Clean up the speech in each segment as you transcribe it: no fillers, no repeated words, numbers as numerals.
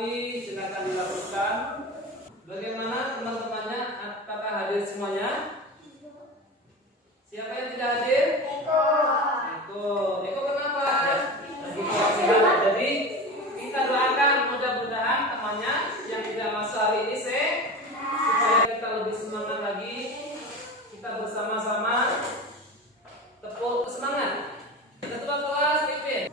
rapi, silakan dilakukan. Bagaimana teman-temannya? Apakah hadir semuanya? Siapa yang tidak hadir? Eko kenapa? Lagi kurang sehat. Jadi kita doakan mudah-mudahan temannya yang tidak masuk hari ini supaya kita lebih semangat lagi. Kita bersama-sama tepuk semangat. Ketua kelas pimpin.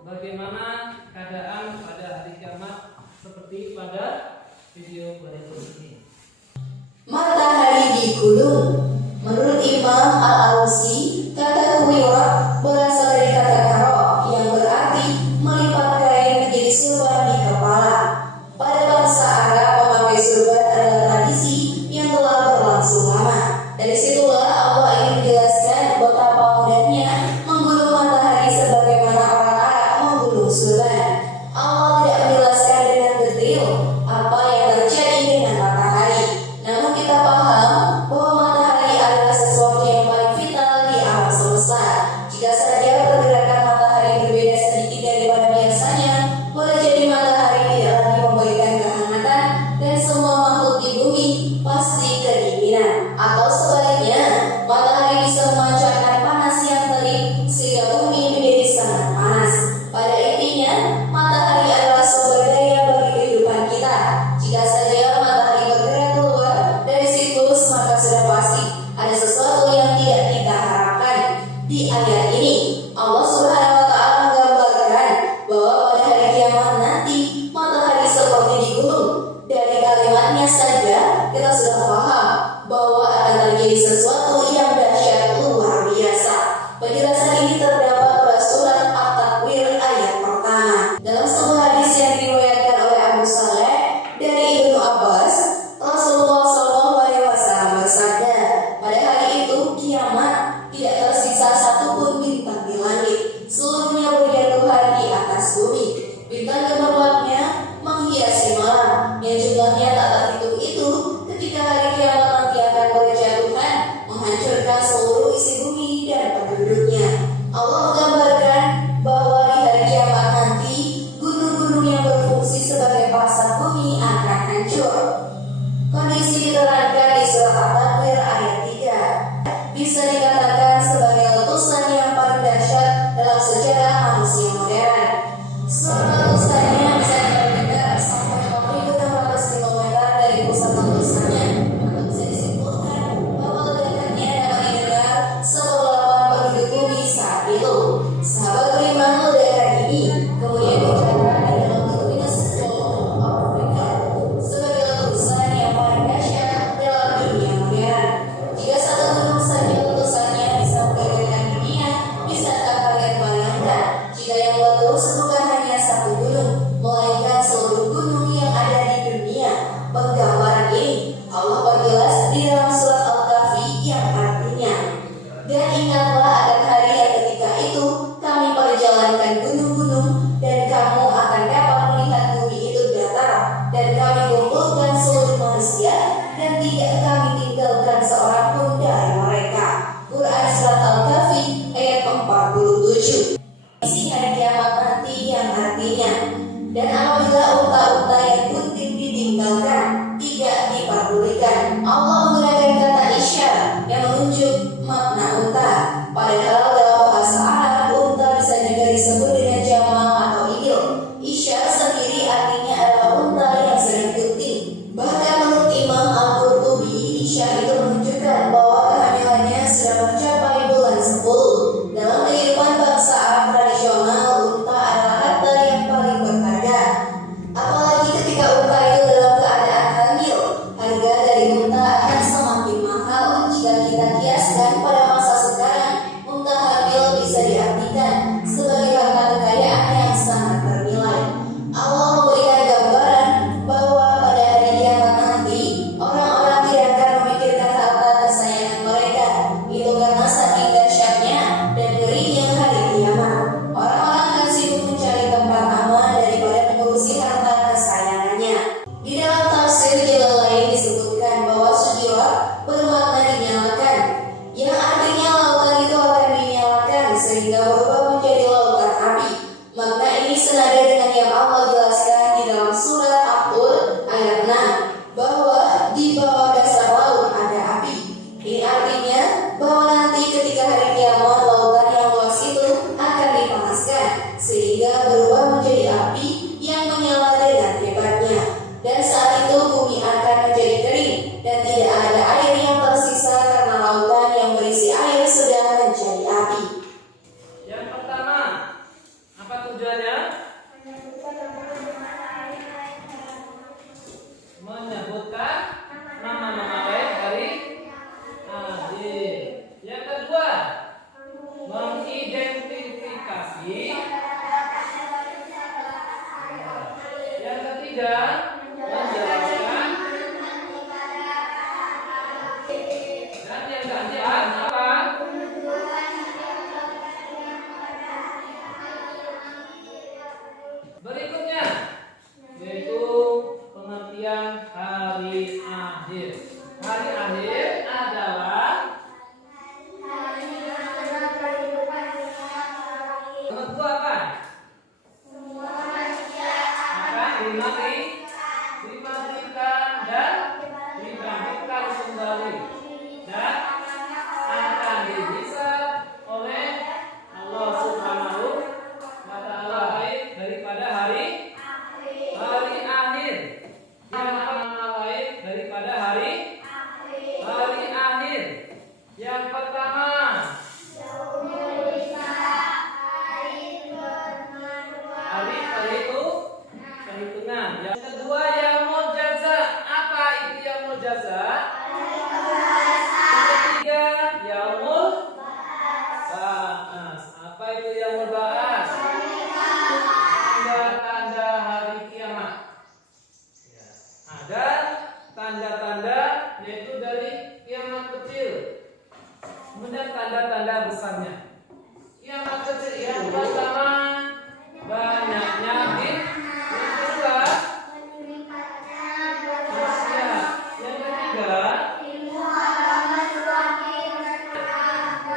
Bagaimana keadaan pada hari kiamat seperti pada video berikut ini. Matahari di gunung. Menurut Imam Al-Alusi, kata Huwirat berasal dari kata karo yang berarti melipat kain menjadi surban di kepala. Pada bangsa Arab, memakai surban adalah tradisi yang telah berlangsung lama. Dari situlah Allah ingin menjelaskan betapa mudahnya menggulung matahari sebagaimana orang Arab menggulung surban. Allah tidak menjelaskan dengan detail apa yang terjadi dengan matahari. Namun kita paham bahwa matahari adalah sesuatu yang paling vital di alam semesta. Jika saja pergerakan matahari berbeda sedikit daripada biasanya, boleh jadi matahari tidak lagi memberikan kehangatan dan semua makhluk di bumi pasti kedinginan. Atau sebaliknya, matahari bisa memancarkan panas yang terik sehingga bumi menjadi sangat panas. Pada intinya, matahari adalah sumber daya bagi kehidupan kita. Jika saja matahari bergerak keluar dari siklus, maka sudah pasti ada sesuatu yang tidak kita harapkan. Di ayat ini, Allah Subhanahu wa Ta'ala menggambarkan bahwa pada hari kiamat nanti matahari seperti digulung. Dari kalimatnya saja kita sudah paham bahwa akan terjadi sesuatu yang dahsyat luar biasa. Penjelasan ini terdapat pada surat At-Takwir ayat pertama. Dalam sebuah hadis yang diriwayatkan oleh Abu Saleh dari Ibnu Abbas, Rasulullah SAW bersabda, pada hari itu kiamat tidak tersisa satupun bintang di langit, seluruhnya berjatuhan di atas bumi. Bintang gemerlapnya menghiasi malam, yang jumlahnya tak terhitung itu. Ketika hari kiamat nanti akan berjatuhan, menghancurkan seluruh isi bumi dan penduduknya. Allah menggambarkan bahwa di hari kiamat nanti gunung-gunung yang berfungsi sebagai pasar bumi akan hancur. Kondisi diterangkan di surat At-Takwir ayat 3. Bisa dikatakan sebagai letusan yang paling dahsyat dalam sejarah manusia modern. Letusannya bisa diperkirakan sampai 4.600 km dari pusat letusannya, atau bisa disimpulkan bahwa ledakannya dapat didengar seperlapan penduduk bumi saat itu. Sahabat beriman, ledakan ini kemudian dicatat di dalam Guinness World of Record sebagai letusan yang paling dahsyat dalam dunia modern. Jika satu gunung saja letusannya bisa menggerakkan dunia, bisakah kalian bayangkan jika yang meletus bukan hanya satu gunung, melainkan seluruh gunung yang ada di dunia? Penggambaran ini Allah perjelas di dalam surat Al-Kahfi yang artinya, dan ingatlah akan hari yang ketika itu kami perjalankan gunung-gunung dan kamu akan dapat melihat bumi itu datar, dan kami kumpulkan seluruh manusia dan tidak kami tinggalkan seorang pun dari mereka. Quran surat Al-Kahfi ayat 47. Isi hari kiamat nanti yang artinya, dan apabila unta-unta yang kunting ditinggalkan, tidak diperdulikan. Allah menggunakan kata isyarat yang menunjuk makna unta. Padahal dalam bahasa Arab, unta bisa juga disebut dengan jamal atau igil. Isyarat sendiri artinya adalah unta yang sedang kunting. Bahkan menurut Imam Al-Qurtubi, isyarat itu menunjukkan bahwa kehamilannya sudah mencapai bulan 10. Dalam kehidupan bangsa Arab tradisional, unta adalah harta yang paling berharga. Apalagi ketika unta itu dalam keadaan hamil, harga dari unta akan semakin mahal. Jika kita kiaskan pada masa sekarang, unta hamil bisa diartikan sebagai harta kekayaan yang sangat bernilai. Allah memberikan gambaran bahwa pada hari kiamat nanti, orang-orang tidak akan memikirkan harta kesayangan mereka. Itu karena saking dahsyatnya dan ngerinya hari kiamat. Orang-orang akan sibuk mencari tempat aman daripada mengurusi harta kesayangannya. Di dalam tafsir Jalalain disebutkan Hari akhir adalah nomor dua apa? Akan dimatikan dan dibangkitkan kembali dan akan dihisab oleh Allah Subhanahu wa Ta'ala daripada hari akhir. Nama lain daripada hari akhir. Yang pertama, hari perhitungan. Yang kedua, yaumul jaza. Apa itu yaumul jaza? Yang ketiga, yaumul ba'as. Apa itu yaumul ba'as? Tanda-tanda hari kiamat. Ya. Ada tanda-tanda yaitu dari kiamat kecil, kemudian tanda-tanda besarnya. Kiamat kecil yang pertama banyaknya bin, yang kedua manusia, yang ketiga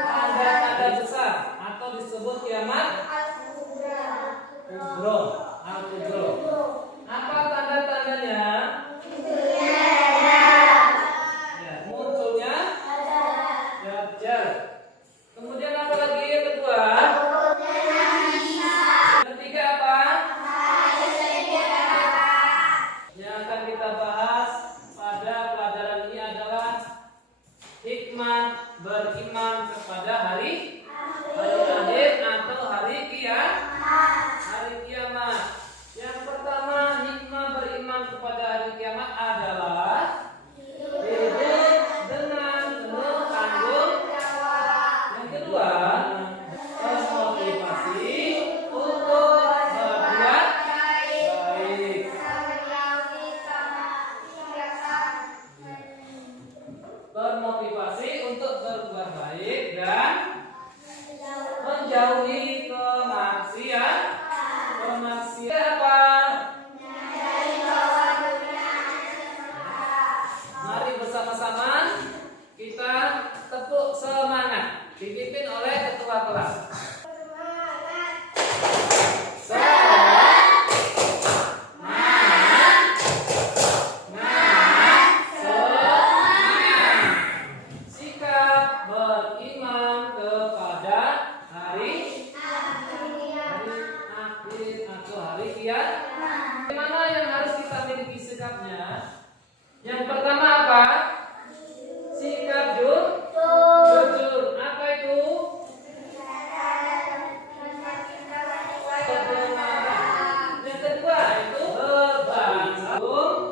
tanda-tanda besar atau disebut kiamat kubro. Al-kubro. Apa tanda-tandanya? Ya, munculnya Dajjal. Kemudian apa lagi yang kedua? Yang ketiga apa? Yang akan kita bahas pada pelajaran ini adalah hikmah beriman kepada hari akhir atau hari kiamat. Yang pertama, hikmah beriman kepada hari kiamat adalah hidup dengan penuh tanggung jawab. Yang kedua, termotivasi untuk berbuat baik. Termotivasi untuk berbuat baik dan menjauhi kemaksiatan. Apa? Mari bersama-sama kita tepuk semangat, dipimpin oleh ketua kelas. Sikap beriman kepada hari akhir atau hari kiamat. Bagaimana yang harus kita miliki sikapnya? Yang pertama apa? Sikap jujur. Apa itu? Kebenaran. Yang kedua itu bertanggung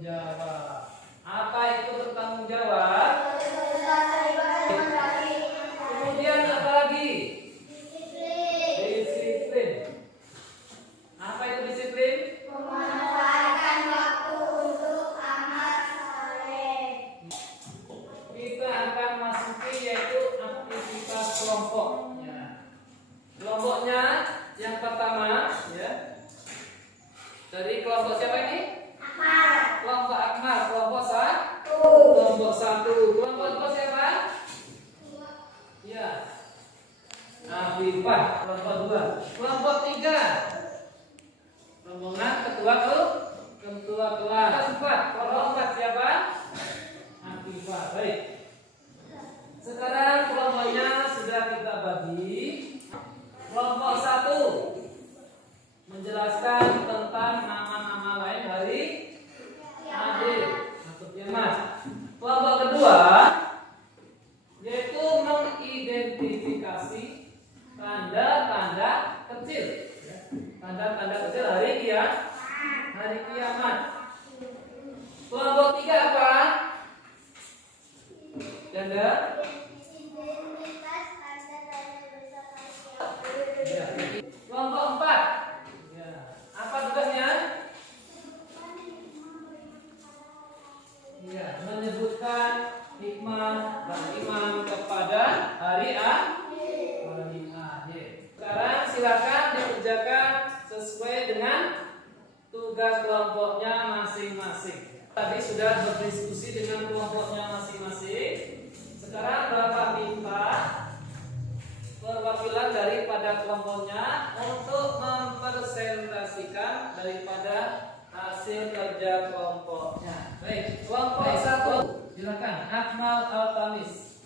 jawab. Apa itu bertanggung jawab? Kemudian apa lagi? Disiplin. Apa itu disiplin? Kita akan masuki yaitu aktivitas kelompok. Ya. Kelompoknya yang pertama, ya. Dari kelompok siapa ini? Kelompok Akmal. Kelompok kelompok 1. Kelompok 2 siapa? Ya. Afifah. Kelompok 2. Kelompok 3. Rombongan ketua kelas. 4. Kelompok 4 siapa? Afifah. Baik. Sekarang kelompoknya sudah kita bagi. Kelompok 1 menjelaskan tentang nama-nama lain hari akhir atau kiamat. Kelompok kedua yaitu mengidentifikasi tanda-tanda kecil. Tanda-tanda kecil hari kiamat. Kelompok 3 apa? Tanda ya. Kelompok 4 ya. Apa tugasnya? Ya, menyebutkan hikmah beriman kepada hari akhir. Sekarang silakan dikerjakan sesuai dengan tugas kelompoknya masing-masing. Tadi sudah berdiskusi dengan kelompoknya masing-masing. Sekarang Bapak minta perwakilan daripada kelompoknya untuk mempresentasikan daripada hasil kerja kelompoknya. Baik, kelompok satu, silakan Akmal Altamis.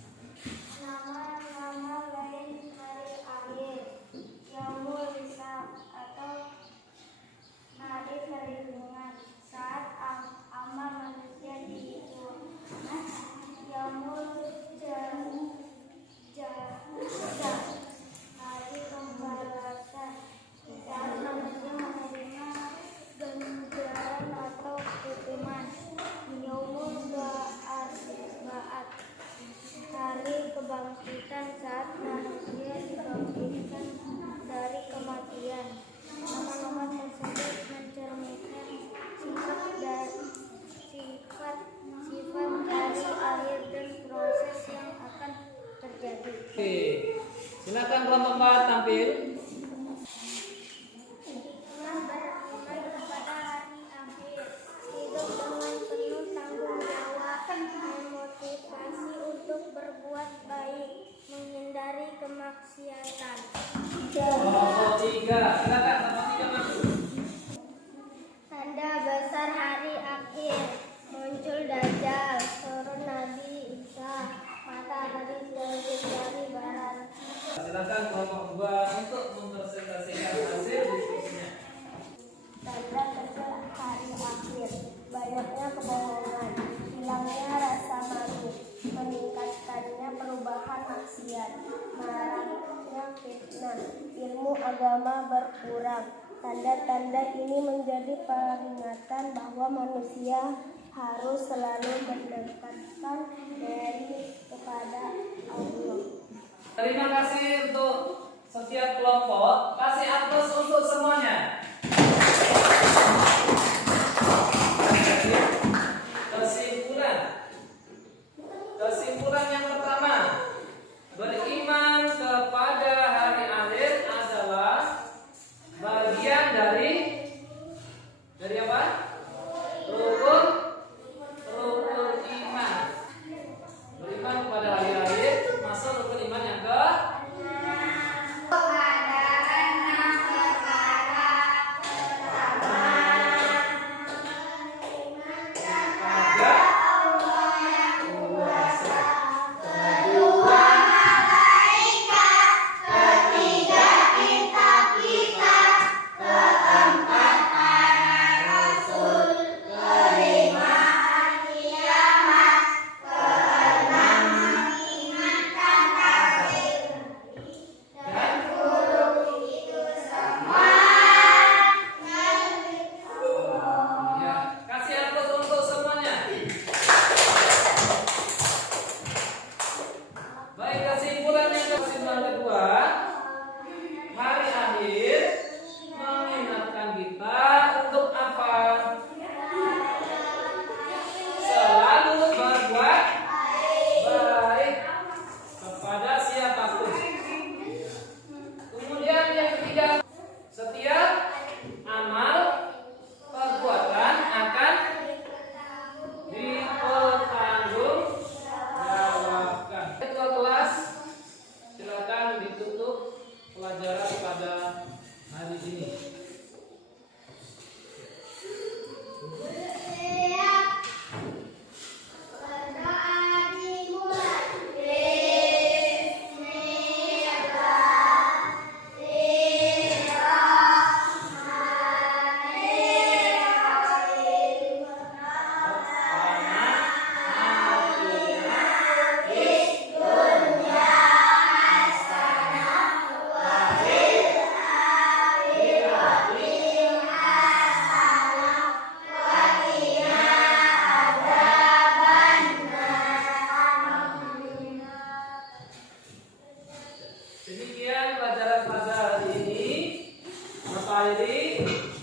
Nama lain hari akhir, yaumul hisab atau hari perhitungan. Saat amal manusia dihitung, yaumul jazaa, hari pembalasan. Saat manusia menerima ganjaran atau hukuman, yaumul ba'ats, hari kebangkitan. Saat manusia dibangkitkan dari kematian. Nama-nama tersebut mencerminkan sifat hari akhir dan proses yang akan terjadi. Oke, silakan kelompok 4 tampil. Hikmah beriman kepada hari akhir, hidup dengan penuh tanggung jawab, memotivasi untuk berbuat baik, menghindari kemaksiatan. Kelompok 3, silakan kelompok 3 maju. Tanda besar hari akhir, muncul Dajjal, turun Nabi Isa, matahari terbit dari barat. Silakan kelompok 2 untuk mempresentasikan hasil diskusinya. Tanda besar hari akhir, banyaknya kebohongan, hilangnya rasa malu, meningkatkannya perubahan maksiat, maraknya fitnah, ilmu agama berkurang. Tanda-tanda ini menjadi peringatan bahwa manusia harus selalu mendekatkan diri kepada Allah. Terima kasih untuk setiap kelompok. Kasih aplaus untuk semuanya. Kesimpulan yang pertama, beriman kepada hari akhir adalah bagian dari apa? Rukun iman. Beriman kepada hari akhir masuk rukun iman yang ke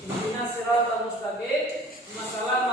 Intinya siratal mustaqim. Masalah